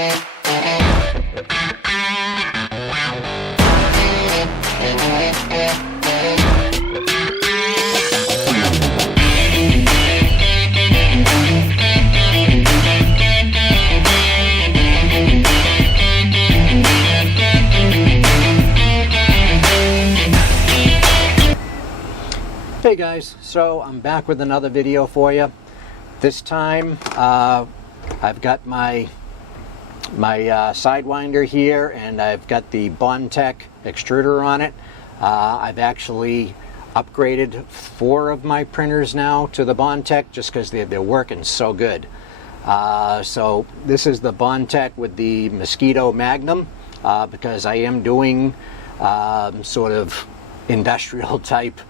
Hey guys, so I'm back with another video for you. This time I've got my Sidewinder here, and I've got the BondTech extruder on it. I've actually upgraded 4 of my printers now to the BondTech just because they're working so good. So this is the BondTech with the Mosquito Magnum because I am doing sort of industrial type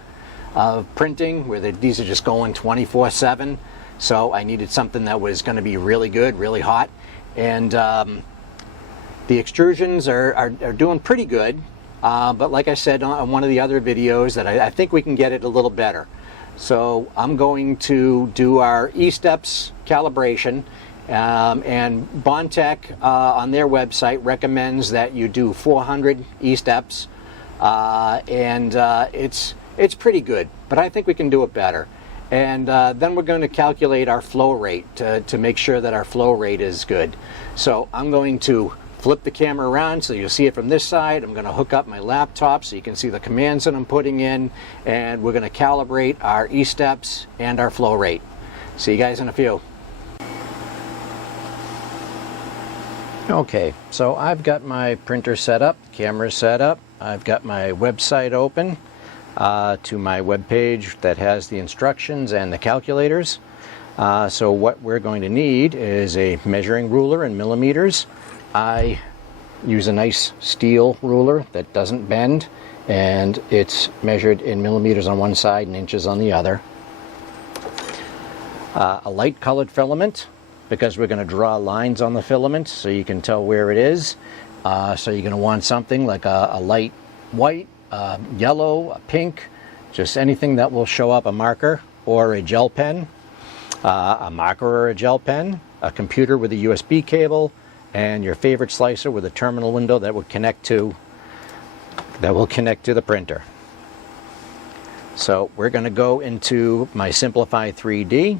of printing where these are just going 24/7. So I needed something that was going to be really good, really hot, and the extrusions are doing pretty good. But like I said on one of the other videos, that I think we can get it a little better. So I'm going to do our E-steps calibration, and BondTech on their website recommends that you do 400 E-steps, and it's pretty good, but I think we can do it better. And then we're going to calculate our flow rate to make sure that our flow rate is good. So I'm going to flip the camera around so you'll see it from this side. I'm going to hook up my laptop so you can see the commands that I'm putting in, and we're going to calibrate our E-steps and our flow rate. See you guys in a few. Okay, so I've got my printer set up, camera set up, I've got my website open to my web page that has the instructions and the calculators. So what we're going to need is a measuring ruler in millimeters. I use a nice steel ruler that doesn't bend, and it's measured in millimeters on one side and inches on the other. A light colored filament, because we're going to draw lines on the filament so you can tell where it is. So you're going to want something like a light white, yellow, a pink, just anything that will show up a marker or a gel pen, a marker or a gel pen, a computer with a USB cable, and your favorite slicer with a terminal window that will connect to the printer. So we're going to go into my Simplify 3D,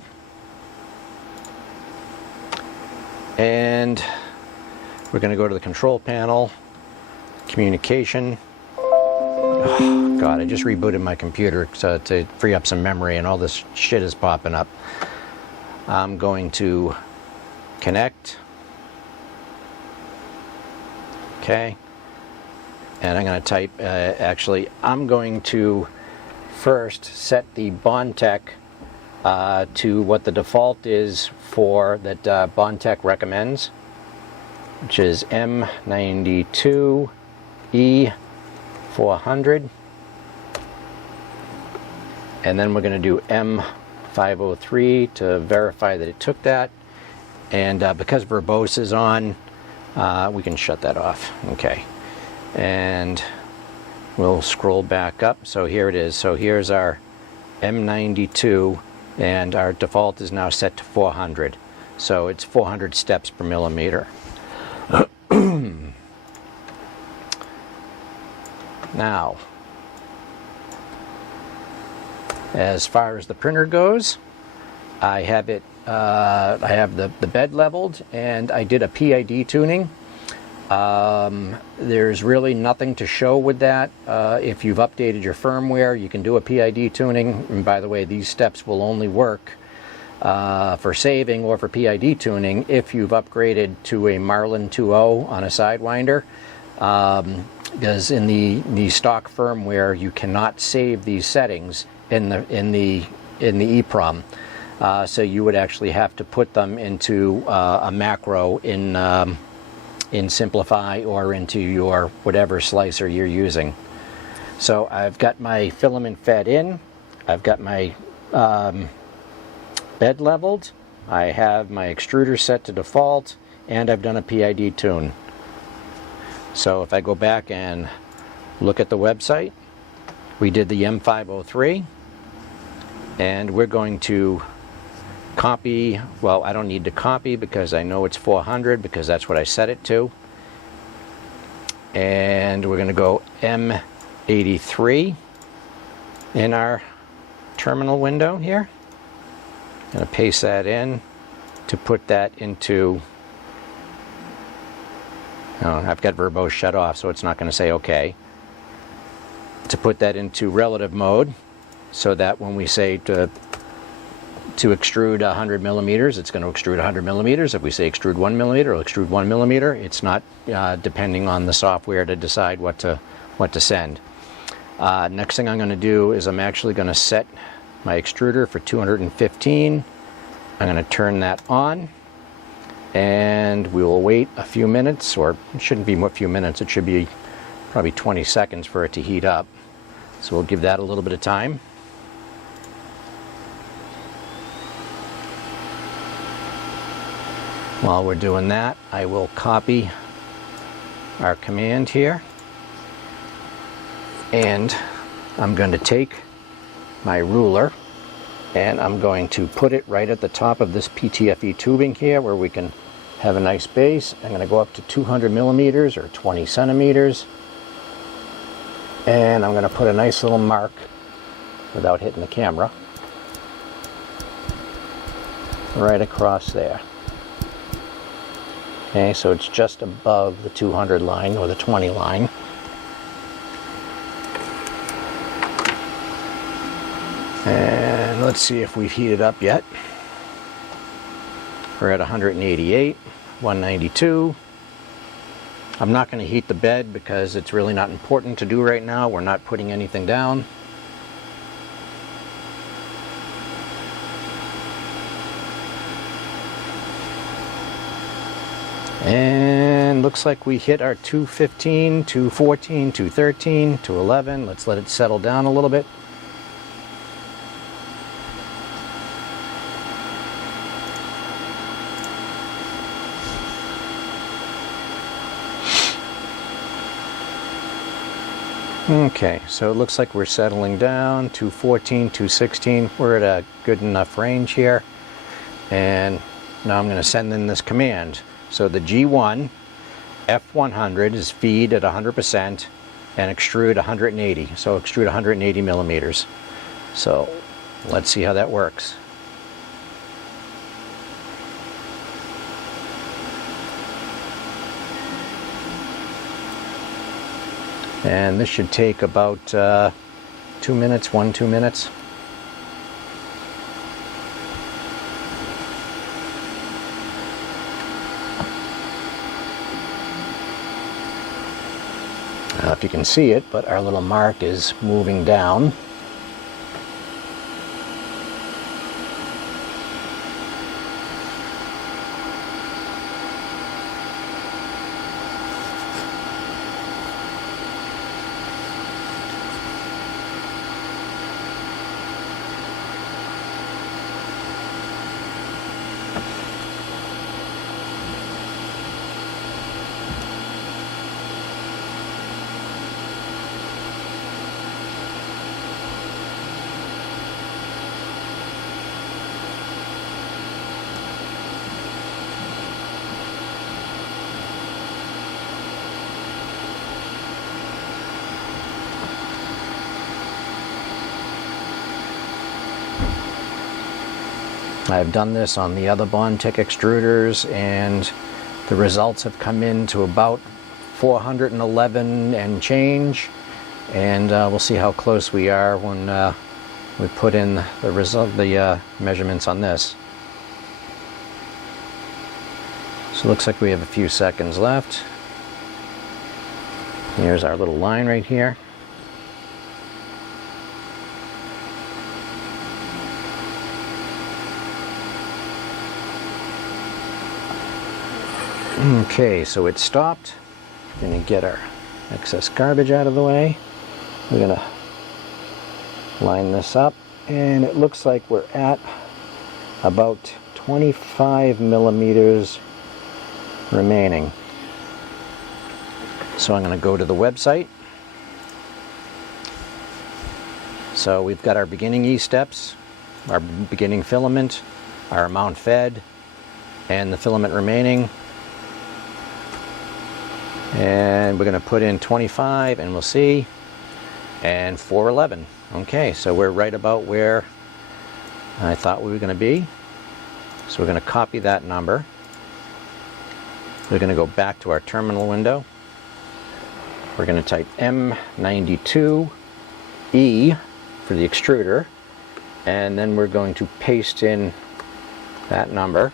and we're going to go to the control panel, communication. Oh, God, I just rebooted my computer to free up some memory, and all this shit is popping up. I'm going to connect. Okay. And I'm going to type, actually, I'm going to first set the BondTech to what the default is for that BondTech recommends, which is M92E400, and then we're going to do M503 to verify that it took that, and because verbose is on, we can shut that off. Okay, and we'll scroll back up. So here it is. So here's our M92, and our default is now set to 400, so it's 400 steps per millimeter. Now, as far as the printer goes, I have it. I have the bed leveled, and I did a PID tuning. There's really nothing to show with that. If you've updated your firmware, you can do a PID tuning. And by the way, these steps will only work for saving or for PID tuning if you've upgraded to a Marlin 2.0 on a Sidewinder. Because in the stock firmware, you cannot save these settings in the EEPROM. So you would actually have to put them into a macro in Simplify or into your whatever slicer you're using. So I've got my filament fed in, I've got my bed leveled, I have my extruder set to default, and I've done a PID tune. So if I go back and look at the website, we did the M503, and we're going to copy. Well, I don't need to copy because I know it's 400 because that's what I set it to. And we're going to go M83 in our terminal window here. I'm going to paste that in to put that into, I've got verbose shut off, so it's not going to say OK. To put that into relative mode, so that when we say to extrude 100 millimeters, it's going to extrude 100 millimeters. If we say extrude 1 millimeter, it'll extrude 1 millimeter. It's not depending on the software to decide what to send. Next thing I'm going to do is I'm actually going to set my extruder for 215. I'm going to turn that on, and we will wait a few minutes, or it shouldn't be a few minutes, it should be probably 20 seconds for it to heat up. So we'll give that a little bit of time. While we're doing that, I will copy our command here, and I'm going to take my ruler and I'm going to put it right at the top of this PTFE tubing here where we can have a nice base. I'm going to go up to 200 millimeters or 20 centimeters, and I'm going to put a nice little mark without hitting the camera right across there. Okay, so it's just above the 200 line or the 20 line. And let's see if we've heated up yet. We're at 188, 192. I'm not going to heat the bed because it's really not important to do right now. We're not putting anything down. And looks like we hit our 215, 214, 213, 211. Let's let it settle down a little bit. Okay, so it looks like we're settling down, 214, 216. We're at a good enough range here. And now I'm going to send in this command. So the G1 F100 is feed at 100% and extrude 180. So extrude 180 millimeters. So let's see how that works. And this should take about 2 minutes, 2 minutes. I don't know if you can see it, but our little mark is moving down. I've done this on the other BondTech extruders, and the results have come in to about 411 and change, and we'll see how close we are when we put in the measurements on this. So it looks like we have a few seconds left. Here's our little line right here. Okay, so it stopped. We're going to get our excess garbage out of the way. We're going to line this up, and it looks like we're at about 25 millimeters remaining. So I'm going to go to the website. So we've got our beginning E-steps, our beginning filament, our amount fed and the filament remaining. And we're going to put in 25 and we'll see, and 411. Okay, so we're right about where I thought we were going to be. So we're going to copy that number. We're going to go back to our terminal window. We're going to type M92E for the extruder, and then we're going to paste in that number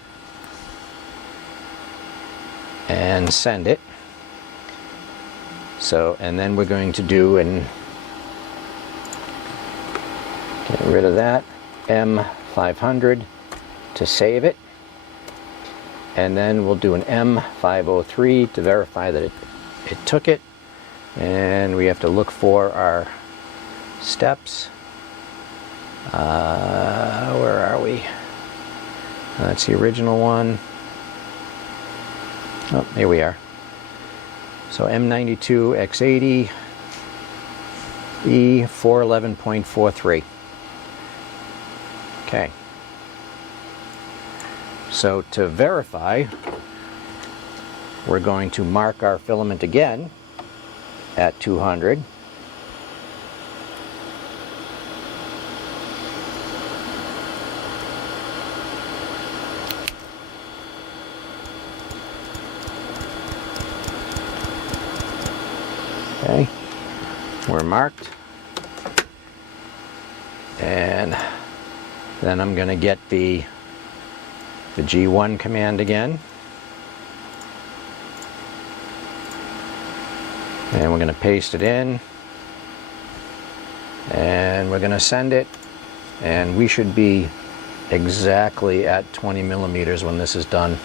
and send it. So, and then we're going to do, and get rid of that, M500 to save it, and then we'll do an M503 to verify that it took it, and we have to look for our steps. Where are we? That's the original one. Oh, here we are. So M92 X80 E411.43. Okay. So to verify, we're going to mark our filament again at 200. Okay, we're marked, and then I'm going to get the G1 command again, and we're going to paste it in, and we're going to send it, and we should be exactly at 20 millimeters when this is done.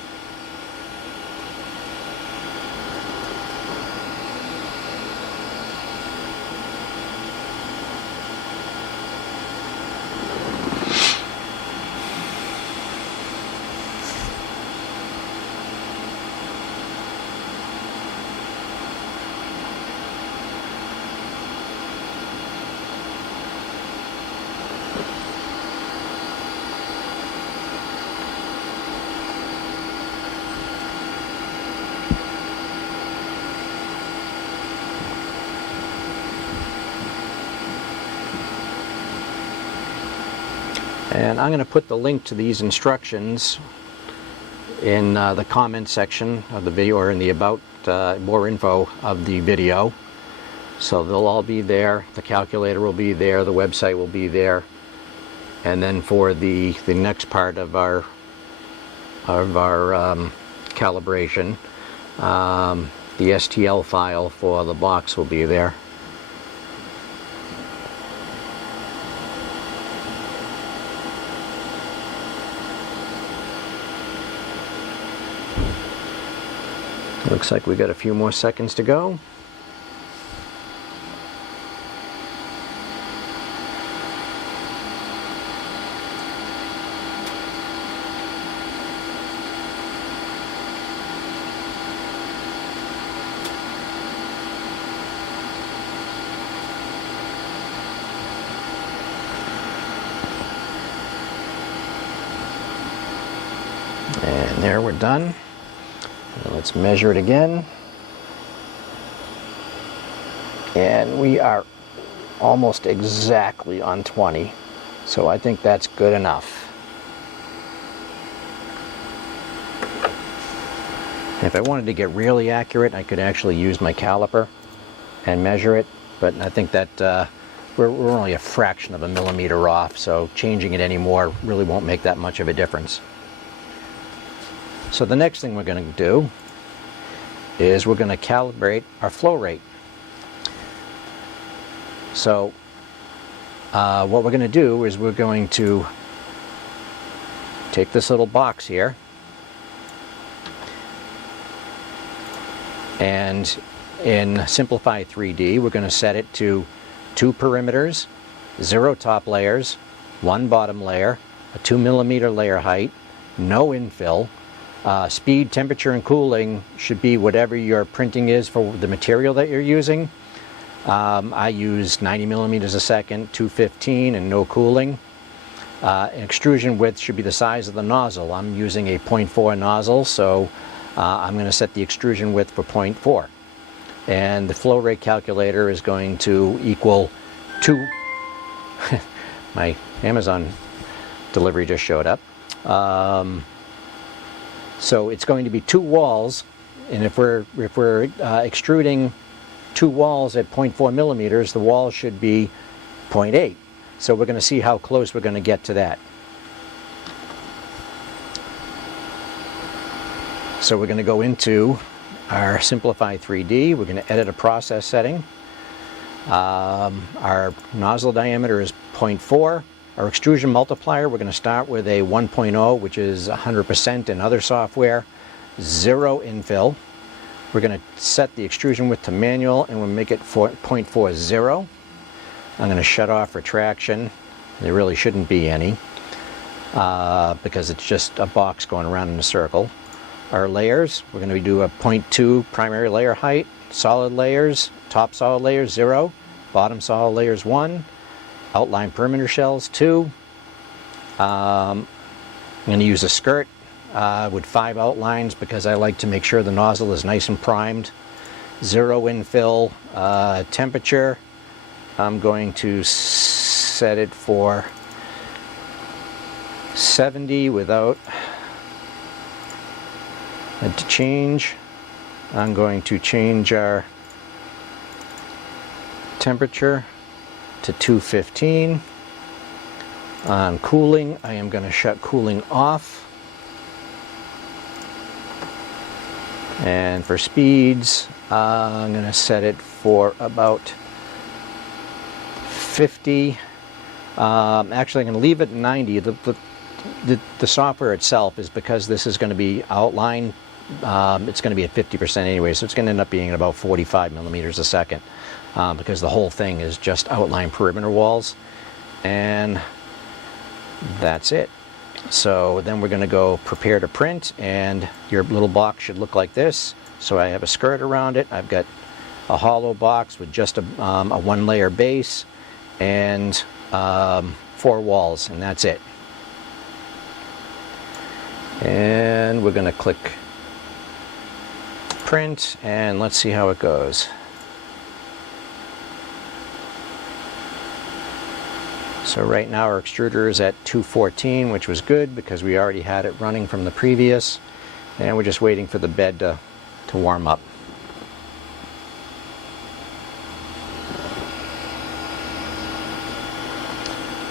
And I'm going to put the link to these instructions in the comment section of the video, or in the about more info of the video. So they'll all be there. The calculator will be there. The website will be there. And then for the next part of our calibration, the STL file for the box will be there. Looks like we got a few more seconds to go. And there, we're done. Let's measure it again, and we are almost exactly on 20, so I think that's good enough. If I wanted to get really accurate, I could actually use my caliper and measure it, but I think that we're only a fraction of a millimeter off, so changing it anymore really won't make that much of a difference. So the next thing we're going to do is we're going to calibrate our flow rate. So what we're going to do is we're going to take this little box here, and in Simplify 3D we're going to set it to 2 perimeters, 0 top layers, 1 bottom layer, a 2 millimeter layer height, no infill. Speed, temperature, and cooling should be whatever your printing is for the material that you're using. I use 90 millimeters a second, 215, and no cooling. extrusion width should be the size of the nozzle. I'm using a 0.4 nozzle, so I'm going to set the extrusion width for 0.4. And the flow rate calculator is going to equal 2. My Amazon delivery just showed up. So it's going to be 2 walls, and if we're extruding 2 walls at 0.4 millimeters, the wall should be 0.8. So we're going to see how close we're going to get to that. So we're going to go into our Simplify 3D. We're going to edit a process setting. Our nozzle diameter is 0.4. Our extrusion multiplier, we're going to start with a 1.0, which is 100% in other software. 0 infill. We're going to set the extrusion width to manual, and we'll make it 0.40. I'm going to shut off retraction. There really shouldn't be any, because it's just a box going around in a circle. Our layers, we're going to do a 0.2 primary layer height. Solid layers, top solid layers 0, bottom solid layers 1, outline perimeter shells 2. I'm going to use a skirt with 5 outlines because I like to make sure the nozzle is nice and primed. 0 infill. Temperature, I'm going to set it for 70 without it to change. I'm going to change our temperature to 215. On cooling, I am going to shut cooling off. And for speeds, I'm going to set it for about 50. Actually, I'm going to leave it at 90. The software itself is, because this is going to be outline, it's going to be at 50% anyway, so it's going to end up being at about 45 millimeters a second, because the whole thing is just outline perimeter walls. And that's it. So then we're going to go prepare to print, and your little box should look like this. So I have a skirt around it. I've got a hollow box with just a 1-layer base and 4 walls, and that's it. And we're going to click print, and let's see how it goes. So right now our extruder is at 214, which was good because we already had it running from the previous, and we're just waiting for the bed to warm up.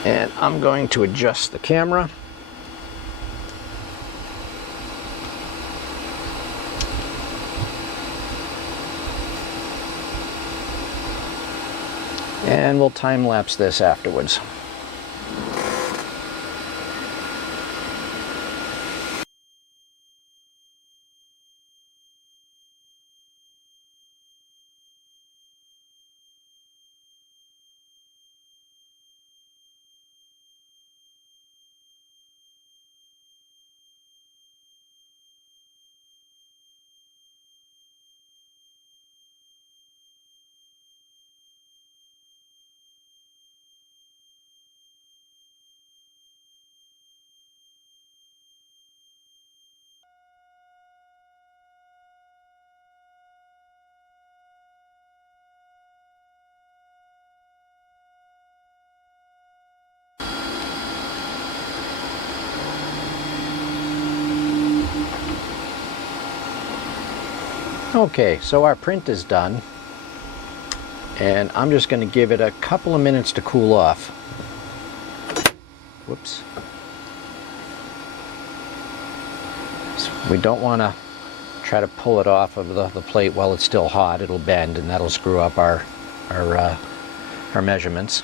And I'm going to adjust the camera. And we'll time lapse this afterwards. Okay, so our print is done, and I'm just going to give it a couple of minutes to cool off. Whoops. So we don't want to try to pull it off of the plate while it's still hot. It'll bend, and that'll screw up our measurements.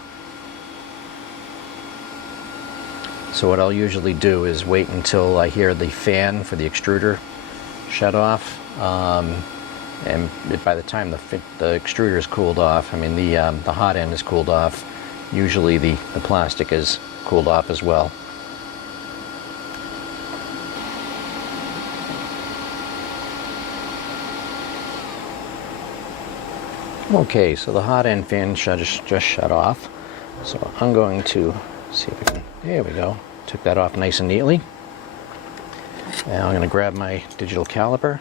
So what I'll usually do is wait until I hear the fan for the extruder shut off. And by the time the extruder is cooled off, I mean the hot end is cooled off, usually the plastic is cooled off as well. Okay, so the hot end fan just shut off. So I'm going to See if we can, there we go. Took that off nice and neatly. Now I'm going to grab my digital caliper,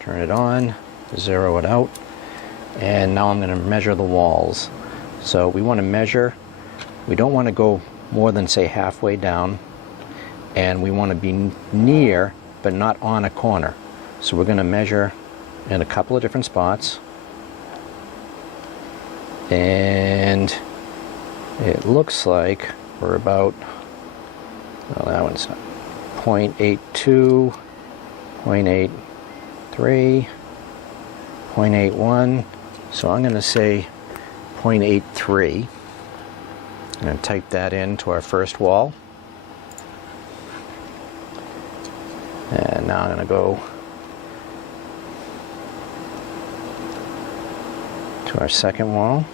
turn it on, zero it out, and now I'm going to measure the walls. So we want to measure, we don't want to go more than say halfway down, and we want to be near but not on a corner. So we're going to measure in a couple of different spots, and it looks like we're about, well, that one's 0.82, 0.83, 0.81, so I'm going to say 0.83. I'm going to type that into our first wall. And now I'm going to go to our second wall.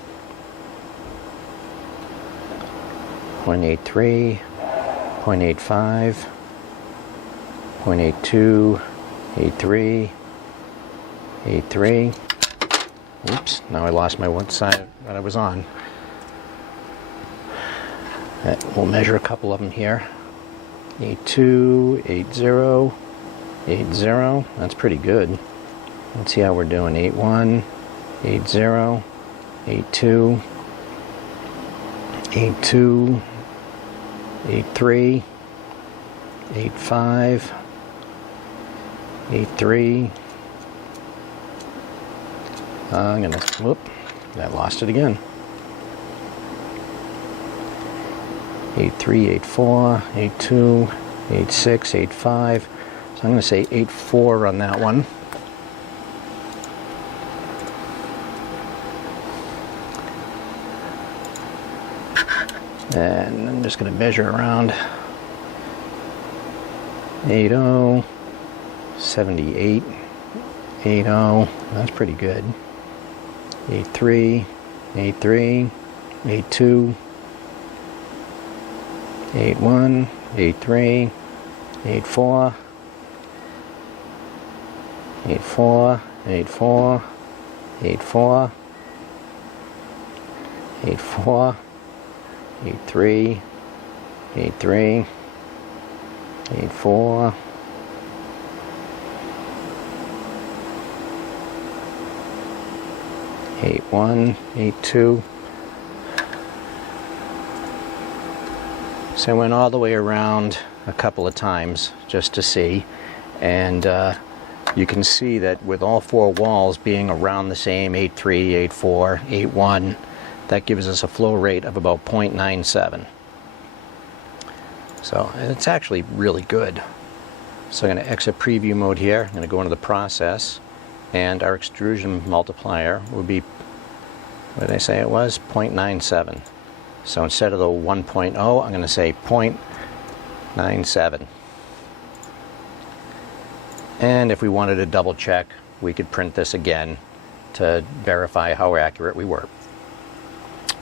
0.83, 0.85, 0.82, 83, 83. Oops, now I lost my one side that I was on. We'll measure a couple of them here. 82, 80, 80. That's pretty good. Let's see how we're doing. 81, 80, 82, 82, 83, 85, 83. I'm gonna, whoop, I lost it again. 83, 84, 82, 86, 85. So I'm gonna say 84 on that one. And I'm just going to measure around 80, 78, 80, that's pretty good. 83, 83, 82, 81, 83, 84, 84, 84, 84, 84, 83, 83, 84, 81, 82. So I went all the way around a couple of times just to see, and you can see that with all four walls being around the same 83, 84, 81, that gives us a flow rate of about 0.97. So it's actually really good. So I'm going to exit preview mode here. I'm going to go into the process, and our extrusion multiplier will be, what did I say it was? 0.97. So instead of the 1.0, I'm going to say 0.97. And if we wanted to double check, we could print this again to verify how accurate we were.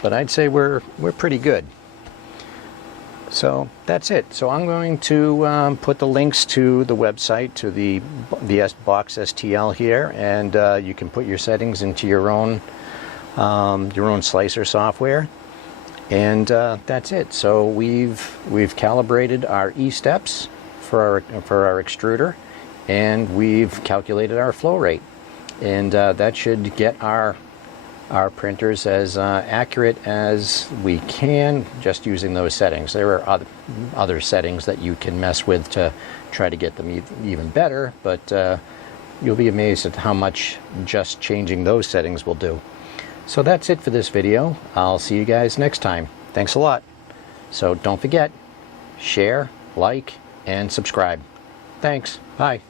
But I'd say we're pretty good. So that's it. So I'm going to put the links to the website, to the box STL here, and you can put your settings into your own slicer software. And that's it. So we've calibrated our E-steps for our extruder, and we've calculated our flow rate, and that should get our printers as accurate as we can just using those settings. There are other settings that you can mess with to try to get them even better, but you'll be amazed at how much just changing those settings will do. So that's it for this video. I'll see you guys next time. Thanks a lot. So don't forget, share, like, and subscribe. Thanks. Bye.